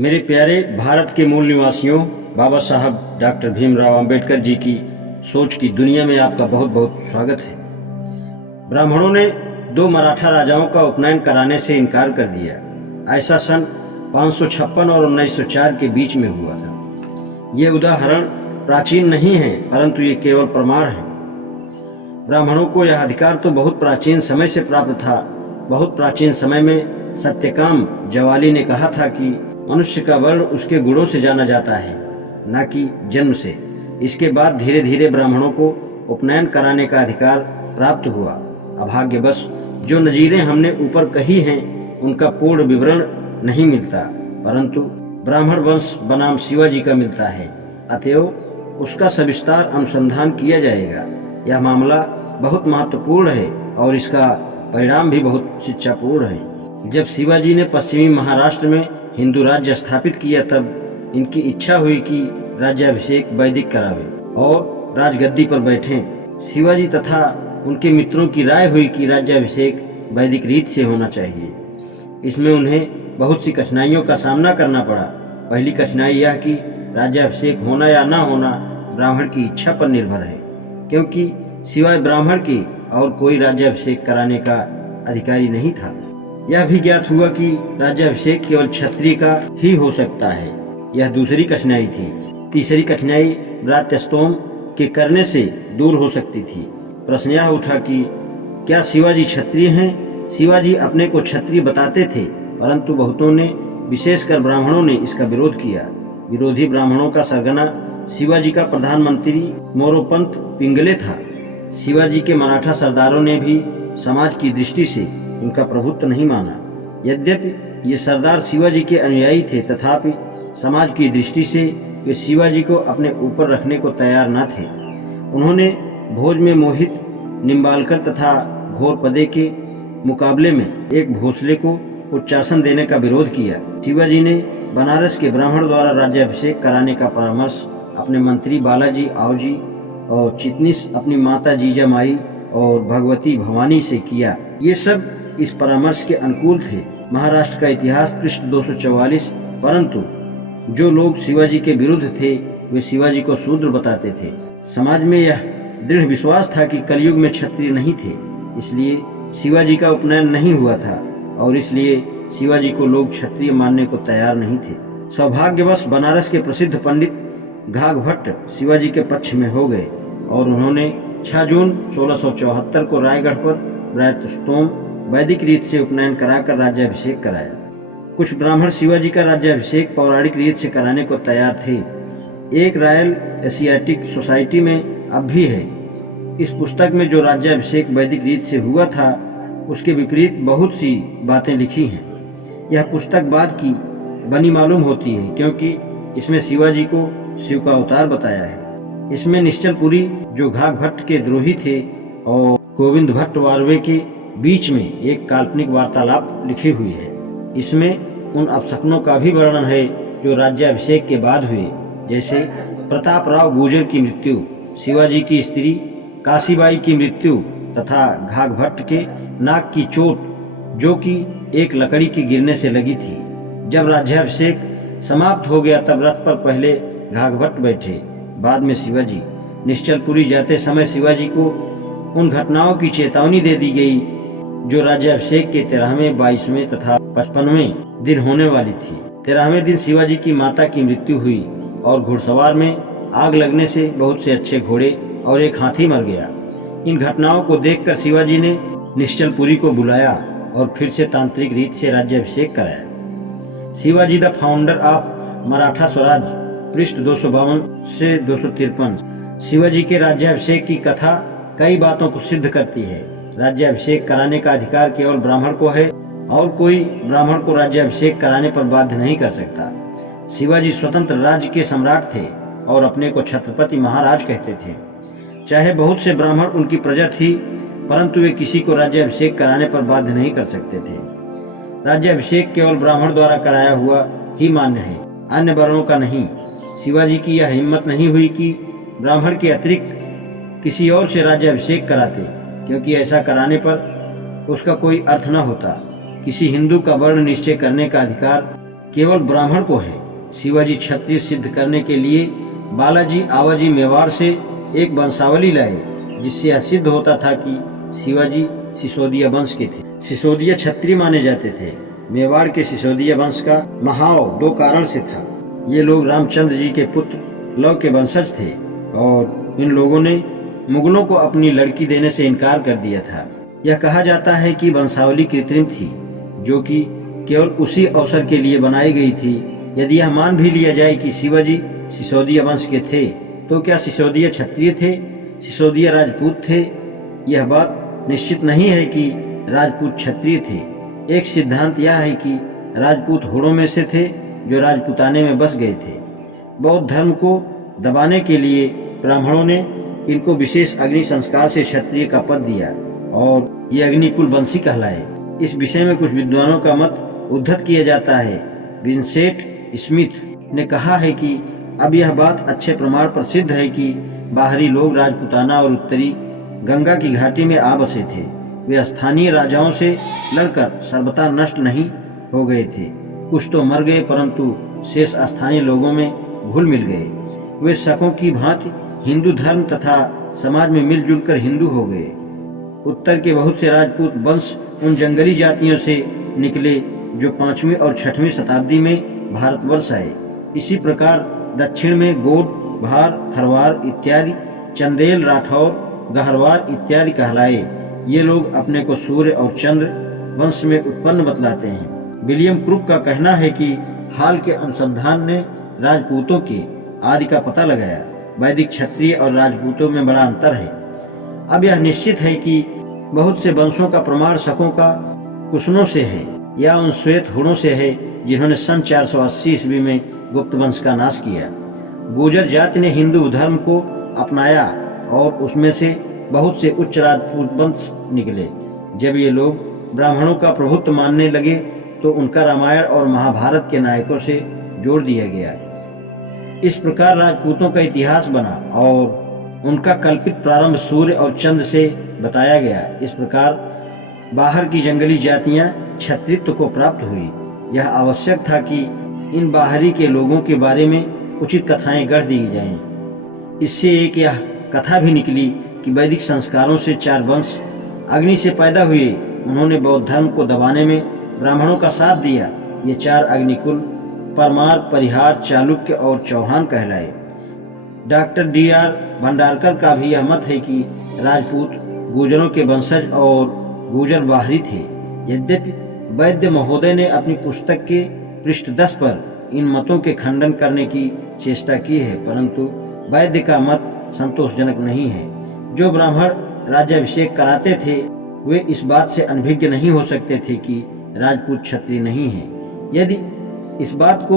मेरे प्यारे भारत के मूल निवासियों, बाबा साहब डॉक्टर भीमराव अंबेडकर जी की सोच की दुनिया में आपका बहुत बहुत स्वागत है। ब्राह्मणों ने दो मराठा राजाओं का उपनयन कराने से इनकार कर दिया। ऐसा सन 556 और 1904 के बीच में हुआ था। ये उदाहरण प्राचीन नहीं है, परंतु ये केवल प्रमाण है। ब्राह्मणों को यह अधिकार तो बहुत प्राचीन समय से प्राप्त था। बहुत प्राचीन समय में सत्यकाम जवाली ने कहा था कि मनुष्य का वर्ण उसके गुणों से जाना जाता है, न कि जन्म से। इसके बाद धीरे धीरे ब्राह्मणों को उपनयन कराने का अधिकार प्राप्त हुआ। अभाग्यवश जो नजीरें हमने ऊपर कही हैं उनका पूर्ण विवरण नहीं मिलता, परंतु ब्राह्मण वंश बनाम शिवाजी का मिलता है। अतएव उसका सविस्तार अनुसंधान किया जाएगा। यह मामला बहुत महत्वपूर्ण है और इसका परिणाम भी बहुत शिक्षापूर्ण है। जब शिवाजी ने पश्चिमी महाराष्ट्र में हिंदू राज्य स्थापित किया, तब इनकी इच्छा हुई कि राज्याभिषेक वैदिक करावे और राजगद्दी पर बैठें। शिवाजी तथा उनके मित्रों की राय हुई कि राज्याभिषेक वैदिक रीत से होना चाहिए। इसमें उन्हें बहुत सी कठिनाइयों का सामना करना पड़ा। पहली कठिनाई यह कि राज्याभिषेक होना या न होना ब्राह्मण की इच्छा पर निर्भर है, क्योंकि सिवाय ब्राह्मण के और कोई राज्याभिषेक कराने का अधिकारी नहीं था। यह भी ज्ञात हुआ कि राज्याभिषेक केवल क्षत्रिय का ही हो सकता है। यह दूसरी कठिनाई थी। तीसरी कठिनाई भ्रातृस्तोम के करने से दूर हो सकती थी। प्रश्न यह उठा कि क्या शिवाजी क्षत्रिय हैं? शिवाजी अपने को क्षत्रिय बताते थे, परंतु बहुतों ने, विशेषकर ब्राह्मणों ने इसका विरोध किया। विरोधी ब्राह्मणों का सरगना शिवाजी का प्रधानमंत्री मोरोपंत पिंगले था। शिवाजी के मराठा सरदारों ने भी समाज की दृष्टि से उनका प्रभुत्व नहीं माना। यद्यपि ये सरदार शिवाजी के अनुयायी थे, तथापि समाज की दृष्टि से वे शिवाजी को अपने ऊपर रखने को तैयार न थे। उन्होंने भोज में मोहित निम्बालकर तथा घोरपदे के मुकाबले में एक भोसले को उच्चासन देने का विरोध किया। शिवाजी ने बनारस के ब्राह्मण द्वारा राज्याभिषेक कराने का परामर्श अपने मंत्री बालाजी आवजी और चिटनिस अपनी माता जीजामाई और भगवती भवानी से किया। ये सब इस परामर्श के अनुकूल थे। महाराष्ट्र का इतिहास पृष्ठ 244। परंतु जो लोग शिवाजी के विरुद्ध थे वे शिवाजी को शूद्र बताते थे। समाज में यह दृढ़ विश्वास था कि कलयुग में क्षत्रिय नहीं थे, इसलिए शिवाजी का उपनयन नहीं हुआ था और इसलिए शिवाजी को लोग क्षत्रिय मानने को तैयार नहीं थे। सौभाग्यवश बनारस के प्रसिद्ध पंडित घाघ भट्ट शिवाजी के पक्ष में हो गए और उन्होंने 6 जून 1674 को रायगढ़ पर भ्रातृस्तोम वैदिक रीत से उपनयन कराकर राज्याभिषेक कराया। कुछ ब्राह्मण शिवाजी का राज्याभिषेक पौराणिक रीत से कराने को तैयार थे। एक रॉयल एशियाटिक सोसाइटी में अब भी है। इस पुस्तक में जो राज्याभिषेक वैदिक रीत से हुआ था उसके विपरीत बहुत सी बातें लिखी हैं। यह पुस्तक बाद की बनी मालूम होती है, क्योंकि इसमें शिवाजी को शिव का अवतार बताया है। इसमें निश्चलपुरी जो घाघ भट्ट के द्रोही थे और गोविंद भट्ट वारवे के बीच में एक काल्पनिक वार्तालाप लिखी हुई है। इसमें उन अपशकुनों का भी वर्णन है जो राज्याभिषेक के बाद हुए, जैसे प्रतापराव गुर्जर की मृत्यु, शिवाजी की स्त्री काशीबाई की मृत्यु तथा घाघ भट्ट के नाक की चोट जो कि एक लकड़ी के गिरने से लगी थी। जब राज्याभिषेक समाप्त हो गया तब रथ पर पहले घाघ भट्ट बैठे, बाद में शिवाजी। निश्चलपुरी जाते समय शिवाजी को उन घटनाओं की चेतावनी दे दी गई जो राज्याभिषेक के 13वें, 22वें तथा 55वें दिन होने वाली थी। 13वें दिन शिवाजी की माता की मृत्यु हुई और घुड़सवार में आग लगने से बहुत से अच्छे घोड़े और एक हाथी मर गया। इन घटनाओं को देखकर शिवाजी ने निश्चलपुरी को बुलाया और फिर से तांत्रिक रीत से राज्याभिषेक कराया। Shivaji the founder of Maratha Swaraj, पृष्ठ 252 से 253। शिवाजी के राज्याभिषेक की कथा कई बातों को सिद्ध करती है। राज्याभिषेक कराने का अधिकार केवल ब्राह्मण को है और कोई ब्राह्मण को राज्याभिषेक कराने पर बाध्य नहीं कर सकता। शिवाजी स्वतंत्र राज्य के सम्राट थे और अपने को छत्रपति महाराज कहते थे। चाहे बहुत से ब्राह्मण उनकी प्रजा थी, परंतु वे किसी को राज्याभिषेक कराने पर बाध्य नहीं कर सकते थे। राज्याभिषेक केवल ब्राह्मण द्वारा कराया हुआ ही मान्य है, अन्य वर्णों का नहीं। शिवाजी की यह हिम्मत नहीं हुई कि ब्राह्मण के अतिरिक्त किसी और से राज्याभिषेक कराते, क्योंकि ऐसा कराने पर उसका कोई अर्थ न होता। किसी हिंदू का वर्ण निश्चय करने का अधिकार केवल ब्राह्मण को है। शिवाजी क्षत्रिय सिद्ध करने के लिए बालाजी आवाजी मेवाड़ से एक वंशावली लाए, जिससे यह सिद्ध होता था कि शिवाजी सिसोदिया वंश के थे। सिसोदिया क्षत्रिय माने जाते थे। मेवाड़ के सिसोदिया वंश का महाव दो कारण से था। ये लोग रामचंद्र जी के पुत्र लव के वंशज थे और इन लोगों ने मुगलों को अपनी लड़की देने से इनकार कर दिया था। यह कहा जाता है कि वंशावली कृत्रिम थी, जो कि केवल उसी अवसर के लिए बनाई गई थी। यदि यह मान भी लिया जाए कि शिवाजी सिसोदिया वंश के थे, तो क्या सिसोदिया क्षत्रिय थे, सिसोदिया राजपूत थे? यह बात निश्चित नहीं है कि राजपूत क्षत्रिय थे। एक सिद्धांत यह है कि राजपूत होड़ों में से थे जो राजपूताने में बस गए थे। बौद्ध धर्म को दबाने के लिए ब्राह्मणों ने इनको विशेष अग्नि संस्कार से क्षत्रिय का पद दिया और ये अग्निकुल वंशी कहलाए। इस विषय में कुछ विद्वानों का मत उद्धत किया जाता है। विंसेंट स्मिथ ने कहा है कि अब यह बात अच्छे प्रमाण पर सिद्ध है कि बाहरी लोग राजपूताना और उत्तरी गंगा की घाटी में आ बसे थे। वे स्थानीय राजाओं से लड़कर सर्वथा नष्ट नहीं हो गए थे। कुछ तो मर गए, परंतु शेष स्थानीय लोगों में घुल मिल गए। वे शकों की भांति हिंदू धर्म तथा समाज में मिलजुल कर हिंदू हो गए। उत्तर के बहुत से राजपूत वंश उन जंगली जातियों से निकले जो 5वीं और 6वीं शताब्दी में भारतवर्ष आए। इसी प्रकार दक्षिण में गोड, भार, खरवार इत्यादि, चंदेल, राठौर, गहरवार इत्यादि कहलाए। ये लोग अपने को सूर्य और चंद्र वंश में उत्पन्न बतलाते हैं। विलियम क्रुक का कहना है कि हाल के अनुसंधान ने राजपूतों के आदि का पता लगाया। वैदिक क्षत्रिय और राजपूतों में बड़ा अंतर है। अब यह निश्चित है कि बहुत से वंशों का प्रमाण शकों का कुशनों से है या उन श्वेत हुड़ों से है जिन्होंने सन 480 ईस्वी में गुप्त वंश का नाश किया। गुर्जर जाति ने हिंदू धर्म को अपनाया और उसमें से बहुत से उच्च राजपूत वंश निकले। जब ये लोग ब्राह्मणों का प्रभुत्व मानने लगे तो उनका रामायण और महाभारत के नायकों से जोड़ दिया गया। इस प्रकार राजपूतों का इतिहास बना और उनका कल्पित प्रारंभ सूर्य और चंद्र से बताया गया। इस प्रकार बाहर की जंगली जातियां क्षत्रित्व को प्राप्त हुई। यह आवश्यक था कि इन बाहरी के लोगों के बारे में उचित कथाएं गढ़ दी जाएं। इससे एक यह कथा भी निकली कि वैदिक संस्कारों से 4 वंश अग्नि से पैदा हुए। उन्होंने बौद्ध धर्म को दबाने में ब्राह्मणों का साथ दिया। ये 4 अग्निकुल परमार, परिहार, चालुक्य और चौहान कहलाए। Doctor D.R. भंडारकर का भी यह मत है कि राजपूत गुर्जरों के वंशज और गुर्जर बाहरी थे। यद्यपि वैद्य महोदय ने अपनी पुस्तक के पृष्ठ 10 पर इन मतों के खंडन करने की चेष्टा की है, परंतु वैद्य का मत संतोषजनक नहीं है। जो ब्राह्मण राज्याभिषेक कराते थे वे इस बात से अनभिज्ञ नहीं हो सकते थे कि राजपूत क्षत्रिय नहीं है। यदि इस बात को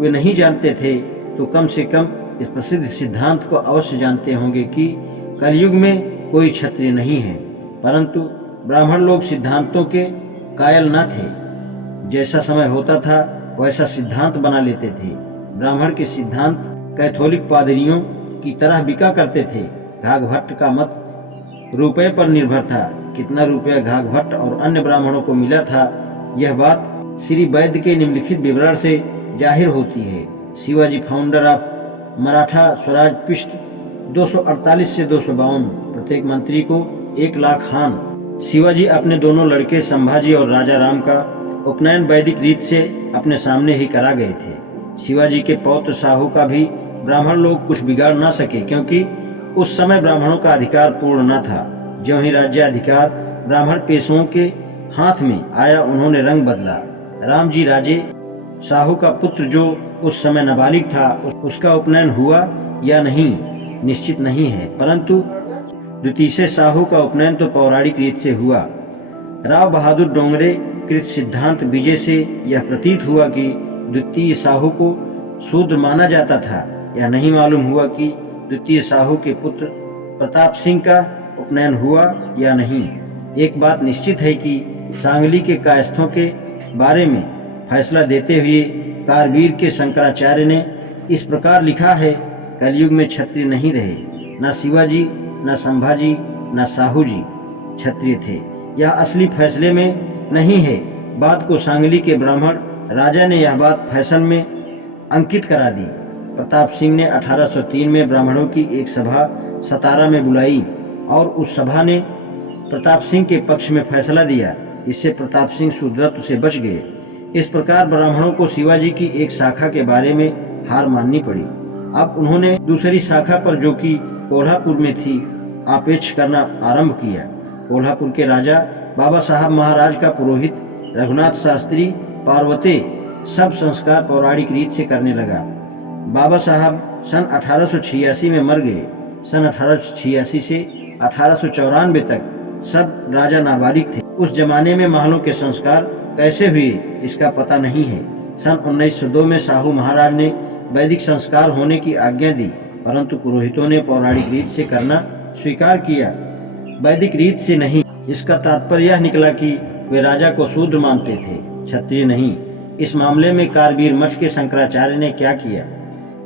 वे नहीं जानते थे तो कम से कम इस प्रसिद्ध सिद्धांत को अवश्य जानते होंगे कि कलयुग में कोई क्षत्रिय नहीं है। परंतु ब्राह्मण लोग सिद्धांतों के कायल न थे। जैसा समय होता था वैसा सिद्धांत बना लेते थे। ब्राह्मण के सिद्धांत कैथोलिक पादरियों की तरह बिका करते थे। घाघभट्ट का मत रुपये पर निर्भर था। कितना रुपया घाघभट्ट और अन्य ब्राह्मणों को मिला था, यह बात श्री वैद्य के निम्नलिखित विवरण से जाहिर होती है। शिवाजी फाउंडर ऑफ मराठा स्वराज पृष्ठ 248 से 252। प्रत्येक मंत्री को 1 लाख हान। शिवाजी अपने दोनों लड़के संभाजी और राजा राम का उपनयन वैदिक रीत से अपने सामने ही करा गए थे। शिवाजी के पौत्र साहू का भी ब्राह्मण लोग कुछ बिगाड़ ना सके, क्योंकि उस समय ब्राह्मणों का अधिकार पूर्ण न था। ज्यों ही राज्याधिकार ब्राह्मण पेशुओं के हाथ में आया उन्होंने रंग बदला। राम जी राजे साहू का पुत्र जो उस समय नाबालिग था, उसका उपनयन हुआ या नहीं निश्चित नहीं है, परंतु द्वितीय साहू का उपनयन तो पौराणिक रीत से हुआ। राव बहादुर डोंगरे कृत सिद्धांत विजय से यह प्रतीत हुआ कि द्वितीय साहू को शूद्र माना जाता था। यह नहीं मालूम हुआ कि द्वितीय साहू के पुत्र प्रताप सिंह का उपनयन हुआ या नहीं। एक बात निश्चित है कि सांगली के कायस्थों के बारे में फैसला देते हुए कारवीर के शंकराचार्य ने इस प्रकार लिखा है, कलयुग में क्षत्रिय नहीं रहे। न शिवाजी, न संभाजी, न साहू जी क्षत्रिय थे। यह असली फैसले में नहीं है। बात को सांगली के ब्राह्मण राजा ने यह बात फैशन में अंकित करा दी। प्रताप सिंह ने 1803 में ब्राह्मणों की एक सभा सतारा में बुलाई और उस सभा ने प्रताप सिंह के पक्ष में फैसला दिया। इससे प्रताप सिंह शूद्रत्व से बच गए। इस प्रकार ब्राह्मणों को शिवाजी की एक शाखा के बारे में हार माननी पड़ी। अब उन्होंने दूसरी शाखा पर, जो कि कोल्हापुर में थी, आपेक्ष करना आरंभ किया। कोल्हापुर के राजा बाबा साहब महाराज का पुरोहित रघुनाथ शास्त्री पार्वते सब संस्कार पौराणिक रीत से करने लगा। बाबा साहब सन 1886 में मर गए। सन 1886 से 1894 तक सब राजा नाबालिग थे। उस जमाने में महलों के संस्कार कैसे हुए इसका पता नहीं है। सन 1902 में साहू महाराज ने वैदिक संस्कार होने की आज्ञा दी, परंतु पुरोहितों ने पौराणिक रीत से करना स्वीकार किया, वैदिक रीत से नहीं। इसका तात्पर्य यह निकला कि वे राजा को शूद्र मानते थे, क्षत्रिय नहीं। इस मामले में कारबीर मठ के शंकराचार्य ने क्या किया,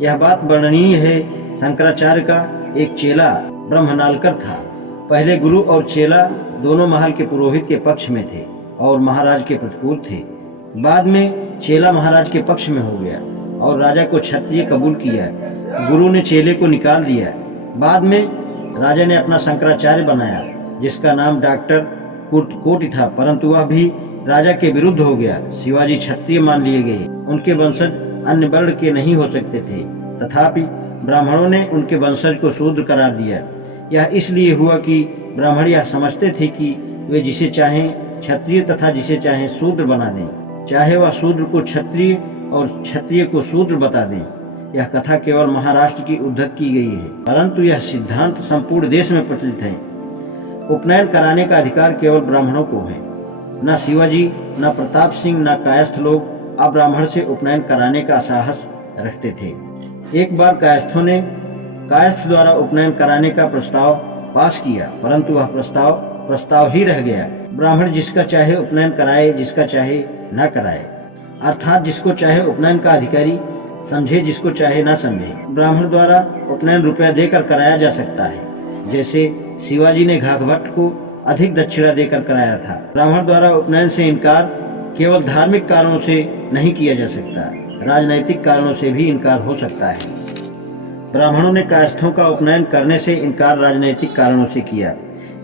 यह बात वर्णनीय है। शंकराचार्य का एक चेला ब्रह्मनालकर था। पहले गुरु और चेला दोनों महल के पुरोहित के पक्ष में थे और महाराज के प्रतिकूल थे। बाद में चेला महाराज के पक्ष में हो गया और राजा को क्षत्रिय कबूल किया। गुरु ने चेले को निकाल दिया। बाद में राजा ने अपना शंकराचार्य बनाया, जिसका नाम डॉक्टर कुर्तकोटि था, परंतु वह भी राजा के विरुद्ध हो गया। शिवाजी क्षत्रिय मान लिए गए। उनके वंशज अन्य वर्ण के नहीं हो सकते थे, तथापि ब्राह्मणों ने उनके वंशज को शूद्र करार दिया। यह इसलिए हुआ कि ब्राह्मण यह समझते थे कि वे जिसे चाहें क्षत्रिय तथा जिसे चाहें शूद्र बना दें, चाहे वह शूद्र को क्षत्रिय और क्षत्रिय को शूद्र बता दें। यह कथा केवल महाराष्ट्र की उद्धत की गई है, परंतु यह सिद्धांत संपूर्ण देश में प्रचलित है। उपनयन कराने का अधिकार केवल ब्राह्मणों को है। न शिवाजी, न प्रताप सिंह, न कायस्थ लोग अब्राह्मण से उपनयन कराने का साहस रखते थे। एक बार कायस्थ द्वारा उपनयन कराने का प्रस्ताव पास किया, परंतु वह प्रस्ताव ही रह गया। ब्राह्मण जिसका चाहे उपनयन कराए, जिसका चाहे न कराए, अर्थात जिसको चाहे उपनयन का अधिकारी समझे, जिसको चाहे न समझे। ब्राह्मण द्वारा उपनयन रुपया देकर कराया जा सकता है, जैसे शिवाजी ने घाघभट्ट को अधिक दक्षिणा देकर कराया था। ब्राह्मण द्वारा उपनयन से इनकार केवल धार्मिक कारणों से नहीं किया जा सकता, राजनैतिक कारणों से भी इनकार हो सकता है। ब्राह्मणों ने कायस्थों का उपनयन करने से इनकार राजनैतिक कारणों से किया।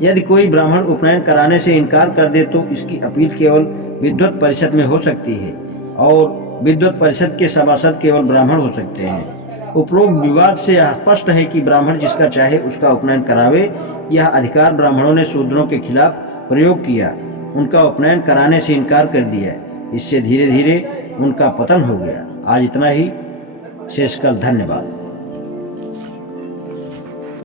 यदि कोई ब्राह्मण उपनयन कराने से इनकार कर दे तो इसकी अपील केवल विद्वत परिषद में हो सकती है और विद्वत परिषद के सभासद केवल ब्राह्मण हो सकते हैं। उपरोक्त विवाद से यह स्पष्ट है कि ब्राह्मण जिसका चाहे उसका उपनयन करावे। यह अधिकार ब्राह्मणों ने शूद्रों के खिलाफ प्रयोग किया, उनका उपनयन कराने से इनकार कर दिया। इससे धीरे धीरे उनका पतन हो गया। आज इतना ही, शेषकाल। धन्यवाद।